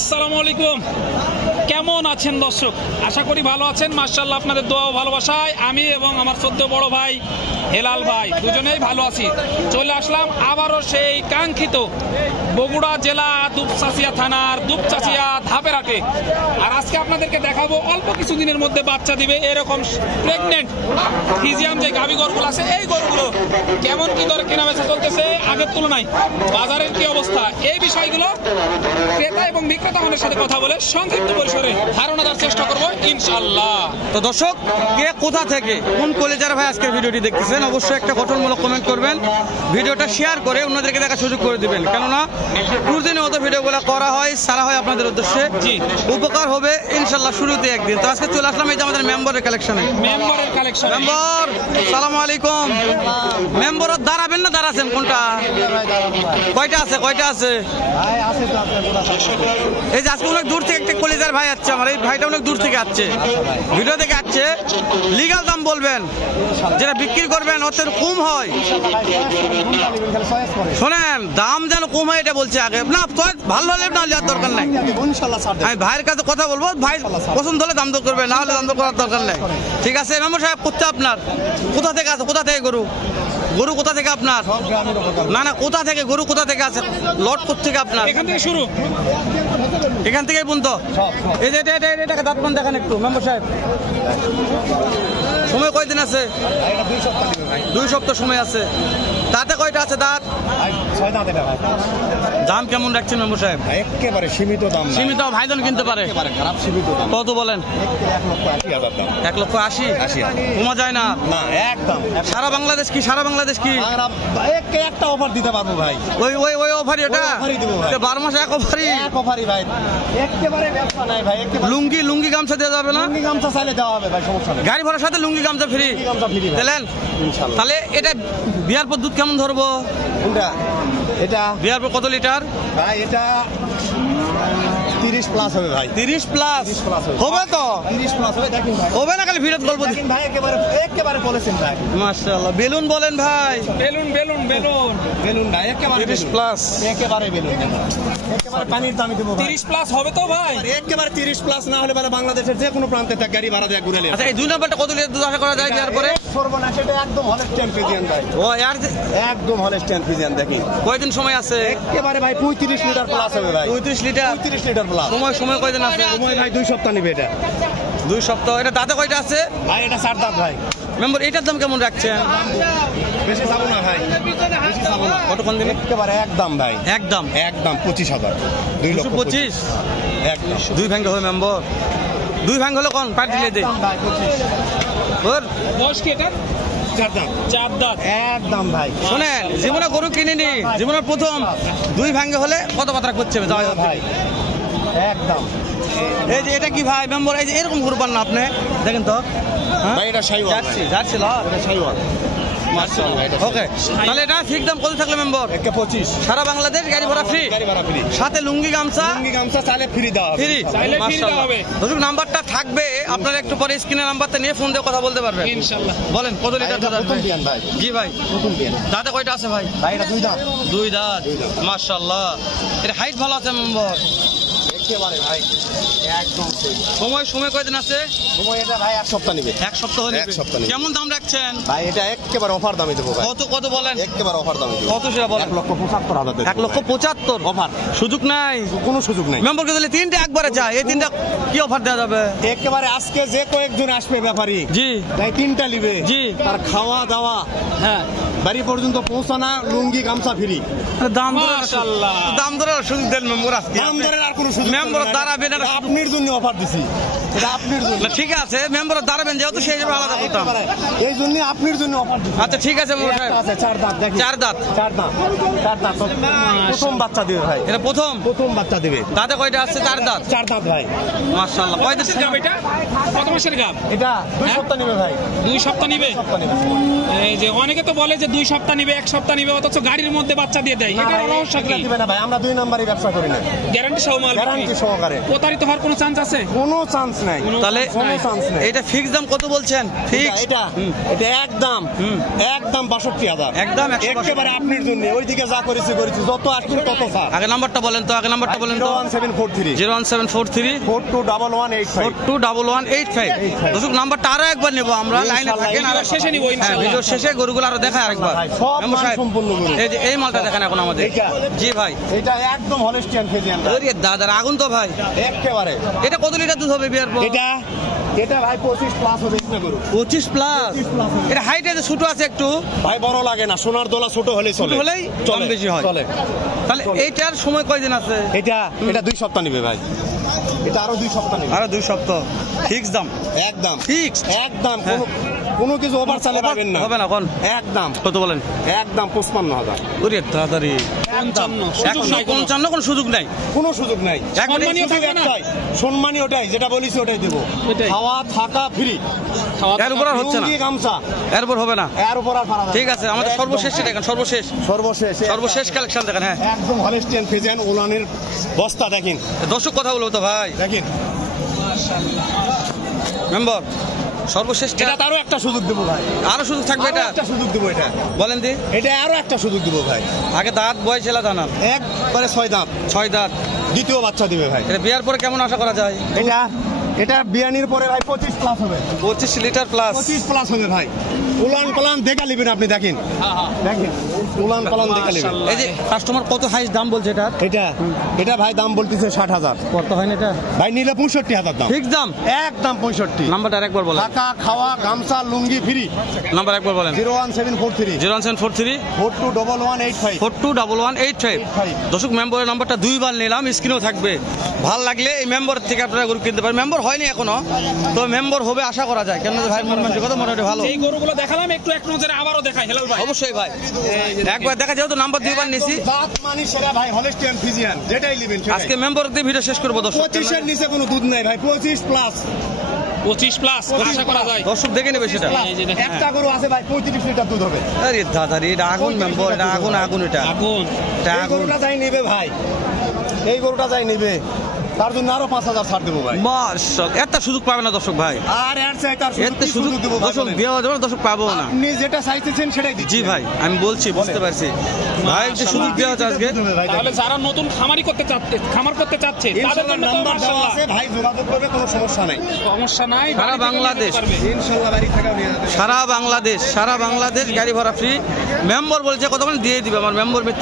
আসসালামু আলাইকুম। কেমন আছেন দর্শক? আশা করি ভালো আছেন। মাশাআল্লাহ, আপনাদের দোয়া ও ভালোবাসায় আমি এবং আমার সদ্য বড় ভাই হেলাল ভাই দুজনেই ভালো আছি। চলে আসলাম আবারও সেই কাঙ্ক্ষিত বগুড়া জেলা দুপচাচিয়া থানার দুপচাচিয়া ধাপের হাটে। আর আজকে আপনাদেরকে দেখাবো অল্প কিছুদিনের মধ্যে বাচ্চা দিবে এরকম প্রেগনেন্ট ফিজিয়াম যে গাভী গরুগুলো আছে, এই গরুগুলো কেমন কি দরে কেনা বেচা চলতেছে, আগের তুলনায় বাজারের কি অবস্থা, এই বিষয়গুলো ক্রেতা এবং বিক্রেতা আমাদের সাথে কথা বলে সংক্ষিপ্ত পরিসরে ধারণা দেওয়ার চেষ্টা করবো ইনশাআল্লাহ। তো দর্শক, কে কোথা থেকে কোন কলেজের ভাই আজকের ভিডিওটি দেখতেছেন, অবশ্যই একটা গঠনমূলক কমেন্ট করবেন, ভিডিওটা শেয়ার করে অন্যদেরকে দেখার সুযোগ করে দিবেন। কেননা প্রতিনিয়ত ভিডিওগুলো করা হয়, সারা হয় আপনাদের উদ্দেশ্যে, উপকার হবে ইনশাআল্লাহ শুরুতে একদিন। তো আজকে চলে আসলাম এই যে আমাদের মেম্বারের কালেকশনে। মেম্বার সালামু আলাইকুম। মেম্বার দাঁড়াবেন না দাঁড়াচ্ছেন কোনটা? কয়টা আছে এই যে আজকে অনেক দূর থেকে একটা কলেজের ভাই আসছে, আমার এই ভাইটা অনেক দূর থেকে আসছে, ভিডিও থেকে আসছে। লিগাল দাম বলবেন, যেটা বিক্রি করবেন ওতে কম হয়। শোনেন, দাম যেন কম হয় এটা বলছে আগে না, ভালো হলে না হলে দরকার নাই। আমি ভাইয়ের কাছে কথা বলবো, ভাই পছন্দ হলে দাম দর করবে, না হলে দাম দর করার দরকার নাই। ঠিক আছে মেম্বার সাহেব, করতে আপনার কোথা থেকে আছে, কোথা থেকে গরু কোথা থেকে আপনার? না কোথা থেকে গরু কোথা থেকে আছে, লট কোথা থেকে আপনার? এখান থেকে শুরু, এখান থেকেই পর্যন্ত। এই যে এটাকে দাঁত পান দেখেন একটু মেম্বার সাহেব। সময় কয়দিন আছে? 2 সপ্তাহ সময় আছে। দাঁতে কয়টা আছে দাঁত? দাম কেমন রাখছেন মেম্বার সাহেব? একেবারে সীমিত দাম, সীমিত ভাইজন কিনতে পারে, খারাপ সীমিত দাম। কত বলেন? 1,80,000 কমা যায় না একদম। সারা বাংলাদেশ কি একটা অফার দিতে পারবো ভাই, ওই অফারই এটা 12 মাসে এক অফারই ভাই, একেবারে ব্যবসা নাই ভাই। লুঙ্গি গামছা দেওয়া যাবে না? লুঙ্গি গামছা চাইলে দেওয়া হবে ভাই, সমস্যা নেই। গাড়ি ভাড়ার সাথে লুঙ্গি গামছা ফ্রি দিলেন ইনশাআল্লাহ। তাহলে এটা বিয়ার পর দুধ কেমন ধরবো? এটা বিয়ার পর কত লিটার ভাই? এটা 30 প্লাস হবে ভাই। 30 প্লাস হবে তো? 30 প্লাস হবে, দেখেন ভাই। হবে না খালি ভিডিও গল্প দেখেন ভাই, একেবারে বলেছেন ভাই। মাশাআল্লাহ, বেলুন বলেন ভাই, বেলুন ভাই, একেবারে 30 প্লাস, একেবারে বেলুন, একেবারে পানির দামই দেবো। 30 প্লাস হবে তো ভাই? একেবারে 30 প্লাস না হলে বলে বাংলাদেশের যে কোনো প্রান্তে থাক গাড়ি ভাড়া দিয়ে ঘুরে। আচ্ছা, এই 2 নাম্বারটা কত লিটার দুধ আশা করা যায় দেওয়ার পরে? সর্বনাশ, এটা একদম হলস্টাইন ফ্রিজিয়ান ভাই। ও यार, একদম হলস্টাইন ফ্রিজিয়ান। দেখি কয়দিন সময় আছে? একেবারে ভাই 35 লিটার প্লাস হবে ভাই। 35 লিটার প্লাস। সময় কয়দিন আছে? সময় ভাই 2 সপ্তাহ নেবে এটা। 2 সপ্তাহ। এটা দাঁতে কয়টা আছে ভাই? এটা 4 দাঁত ভাই। মেম্বার এটার দাম কেমন রাখছেন? বেশি যাবো না ভাই, বেশি যাবো না। কতক্ষণ দিন? একেবারে একদম ভাই, একদম 25,000। 225 একদম। 2 ভাঙ হবে মেম্বার, 2 ভাঙ হলে কোন পার দিলে দে ভাই 25। ওর বয়স কি এটা? 4 দাঁত একদম ভাই। শোনেন, জীবনে গরু কিনিনি, জীবনের প্রথম 2 ভাঙে হলে কত কথা করছে ভাই একদম। এই যে এটা কি ভাই মেম্বার, এই যে এরকম গরু পান না আপনি? দেখেন তো ভাই, এটা শাইওয়াল, জার্সি এটা শাইওয়াল। ওকে, তাহলে এটা ঠিক দাম কত থাকলে মেম্বার? 25। সারা বাংলাদেশ গাড়ি ভাড়া ফ্রি, সাথে লুঙ্গি গামছা চাইলে ফ্রি দেওয়া ফ্রি। দর্শক, নাম্বারটা থাকবে, আপনারা একটু পরে স্ক্রিনে নাম্বারটা নিয়ে ফোন দিয়ে কথা বলতে পারবেন ইনশাআল্লাহ। বলেন কত লিটার দুধ আছে? ভাই জি ভাই, দাঁতে কয়টা আছে ভাই? ভাই এটা 2 দাঁত। 2 দাঁত, মাশাআল্লাহ। এটা হাইট ভালো আছে মেম্বার, একেবারে ভাই একদম। সময় কয়দিন আছে? সময় এটা ভাই 1 সপ্তাহ নেবে। 1 সপ্তাহ নেবে। কেমন দাম রাখছেন ভাই? এটা একেবারে অফার দামে দেবো ভাই। কত বলেন? একেবারে অফার দামে দেবো। কত সেটা বলেন? 1,75,000। 1,75,000 অফার, সুযোগ নাই, কোনো সুযোগ নাই। মেম্বারকে দিলে 3টা একবারে চাই, এই 3টা কি অফার দেওয়া যাবে? একেবারে আজকে যে কয়েকজন আসবে ব্যাপারী, জি তাই 3টা নিবে, জি, তার খাওয়া দাওয়া, হ্যাঁ, বাড়ি পর্যন্ত পৌঁছানা, লুঙ্গি গামছা ফ্রি। দাম ধরে সুযোগ দেন মেম্বার। আজকে দাম ধরে আর কোনো সুযোগ মেম্বার দাঁড়াবেন, আপনার জন্য অফার দিছি, এটা আপনার জন্য। ঠিক আছে, মেম্বার দাঁড়াবেন যেহেতু সেই হিসেবে আলাদা করতাম, এই জন্য আপনার জন্য অফার দিছি। আচ্ছা ঠিক আছে মেম্বার সাহেব। আচ্ছা, 4 দাঁত দেখি। 4 দাঁত প্রথম বাচ্চা দিবে ভাই। এটা প্রথম বাচ্চা দিবে। দাঁতে কয়টা আছে? 4 দাঁত। 4 দাঁত ভাই, মাশাআল্লাহ। কয়দিন গাব এটা? কত মাসের গাব এটা? 2 সপ্তাহ নেবে ভাই। 2 সপ্তাহ নিবে। এই যে অনেকে তো বলে যে 2 সপ্তাহ নিবে, 1 সপ্তাহ নিবে, অথচ গাড়ির মধ্যে বাচ্চা দিয়ে দেয়। এটা রহস্য কি? দিবে না ভাই, আমরা 2 নম্বরই ব্যবসা করি না। গ্যারান্টি সহ মাল, গ্যারান্টি সহকারে। প্রতারিত হওয়ার কোনো চান্স আছে? কোনো চান্স নাই। তাহলে কোনো চান্স নাই। এটা ফিক্স দাম কত বলছেন? ফিক্স এটা একদম একদম 62,000 একদম 162,000 একেবারে আপনার জন্য। ওইদিকে যা করেছি যত আসবে তত স্যার। আগে নাম্বারটা বলেন তো, আগে নাম্বারটা বলেন তো। 01743 01743 421185 421185। দর্শক নাম্বারটা আরো একবার নেব আমরা, লাইনে থাকেন। আর শেষে নিব ইনশাআল্লাহ। ভিডিও শেষে গরুগুলো আরো দেখায় আরেকবার। সব মেম্বার সাহেব, সম্পূর্ণ গরু। এই যে এই মালটা দেখেন এখন আমাদের। এইটা? জি ভাই, এটা একদম হলস্টিয়ান ফ্রিজিয়ান। ওরে দাদার আগুন তো ভাই। একেবারে এটা কত লিটার দুধ হবে বিয়ার পর? এটা ভাই 25 প্লাস হবে ইসমে গরু। 25 প্লাস। 25 plus হবে। এটা হাইট আছে, ছোট আছে একটু, ভাই বড় লাগে না, সোনার দোলা ছোট হলেই চলে। ছোট হলেই দাম বেশি হয়। চলে। তাহলে এইটার সময় কয়দিন আছে? এটা 2 সপ্তাহ নেবে ভাই। এটা আরো 2 সপ্তাহ নেবে। আরো 2 সপ্তাহ। ফিক্স দাম? একদম ফিক্স একদম। হ্যাঁ। কোনো কিছু ওভার চালে পাবেন না। হবে না কোন? একদম কত বলেন? একদম 55,000। ওরে দাদারি, 55 কোনো সুযোগ নাই। কোনো সুযোগ নাই। সম্মানীয় সুযোগ থাকবে না? একটাই, সম্মানী ওটাই, যেটা বলিস ওটাই দেবো। ওটাই। খাওয়া থাকা ফ্রি, এর উপর আর হচ্ছে না, লুঙ্গি গামছা এর উপর হবে না। এর উপর আর পারা যাবে না। ঠিক আছে, আমাদের একদম। সর্বশেষ দেখেন, সর্বশেষ কালেকশন দেখেন। হ্যাঁ, একদম হলস্টিয়ান ফ্রিজিয়ান ওলানের বস্তা দেখেন। দর্শক কথা বলবো তো ভাই। দেখেন মেম্বার, সর্বশেষ এটা আরো একটা সুযোগ দেবো ভাই। আরো সুযোগ থাকবে আরো এটা? একটা সুযোগ দেবো এটা। বলেন দি। এটা আরো একটা সুযোগ দেবো ভাই। আগে দাঁত বয়স এলা জানান। একবারে 6 দাঁত, 6 দাঁত। দ্বিতীয় বাচ্চা দিবে ভাই। এটা বিয়ার পরে কেমন আশা করা যায়? এটা বিয়ানির পরে ভাই 25 প্লাস হবে। 25 লিটার প্লাস। 25 প্লাস হবে ভাই। উলান পালান দেখা নেবেন আপনি, দেখেন দেখেন উলান পালান দেখা নেবেন। এই যে কাস্টমার কত হাইস্ট দাম বলছে এটা? এটা ভাই দাম বলতেছে 60,000। কত হয় না এটা? ভাই নিলে 65,000 দাম। ফিক্স দাম? একদম 65। নাম্বারটা আরেকবার বলেন। থাকা খাওয়া গামছা লুঙ্গি ফ্রি। নাম্বার একবার বলেন। 01743 01743 421185 421185। দর্শক মেম্বারের নাম্বারটা দুইবার নিলাম, স্ক্রিনেও থাকবে। ভাল লাগলে এই মেম্বারের থেকে আপনারা গরু কিনতে পারেন। মেম্বার হয়নি এখনো, তো মেম্বার হবে আশা করা যায়। কেন ভাই মন মানসিক কথা মোটামুটি ভালো। এই গরুগুলো দেখালাম, একটু এক নজরে আবারও দেখাই হেলাল ভাই। অবশ্যই ভাই, একবার দেখা, যেহেতু নাম্বার দুইবার নিয়েছি। দাঁত মানি সেরা ভাই, হলস্টিয়ান ফ্রিজিয়ান, যেটাই নেবেন সেটাই। আজকে মেম্বার দিয়ে ভিডিও শেষ করবো দর্শক। 25 এর নিচে কোনো দুধ নাই ভাই। 25 প্লাস 25 প্লাস আশা করা যায়। দর্শক দেখে নেবে সেটা। এই যে দেখেন। একটা গরু আছে ভাই 35 লিটার দুধ হবে। আরে দাদা রে, এটা আগুন মেম্বার, এটা আগুন আগুন, এটা আগুন। এটা এই আগুন। গরুটা যাই নেবে ভাই, এই গরুটা যাই নেবে, তার জন্য আরো 5,000 ছাড় দেবো ভাই। মাশাআল্লাহ, এত সুযোগ পাবে না দর্শক ভাই। আর এর চাইতে আর এতে সুযোগ দেবো ভাই দর্শক বলেন? দেওয়া যাবে না, দর্শক পাবো না। আপনি যেটা চাইতেছেন সেটাই দিচ্ছি। জি ভাই, আমি বলছি, বুঝতে পারছি ভাই, যে সুযোগ দেওয়া হচ্ছে আজকে। তাহলে যারা নতুন খামার করতে চাচ্ছে তাদের জন্য তো নাম্বার দেওয়া মাশাআল্লাহ আছে ভাই, যোগাযোগ করবে, কোনো সমস্যা নাই। সমস্যা নাই। সারা বাংলাদেশ, ইনশাআল্লাহ বাড়ি থেকে নিয়ে যাবে। সারা বাংলাদেশ গাড়ি ভাড়া ফ্রি। মেম্বার বলছে কত মানে দিয়ে দিবে, আমার মেম্বার মিথ্যা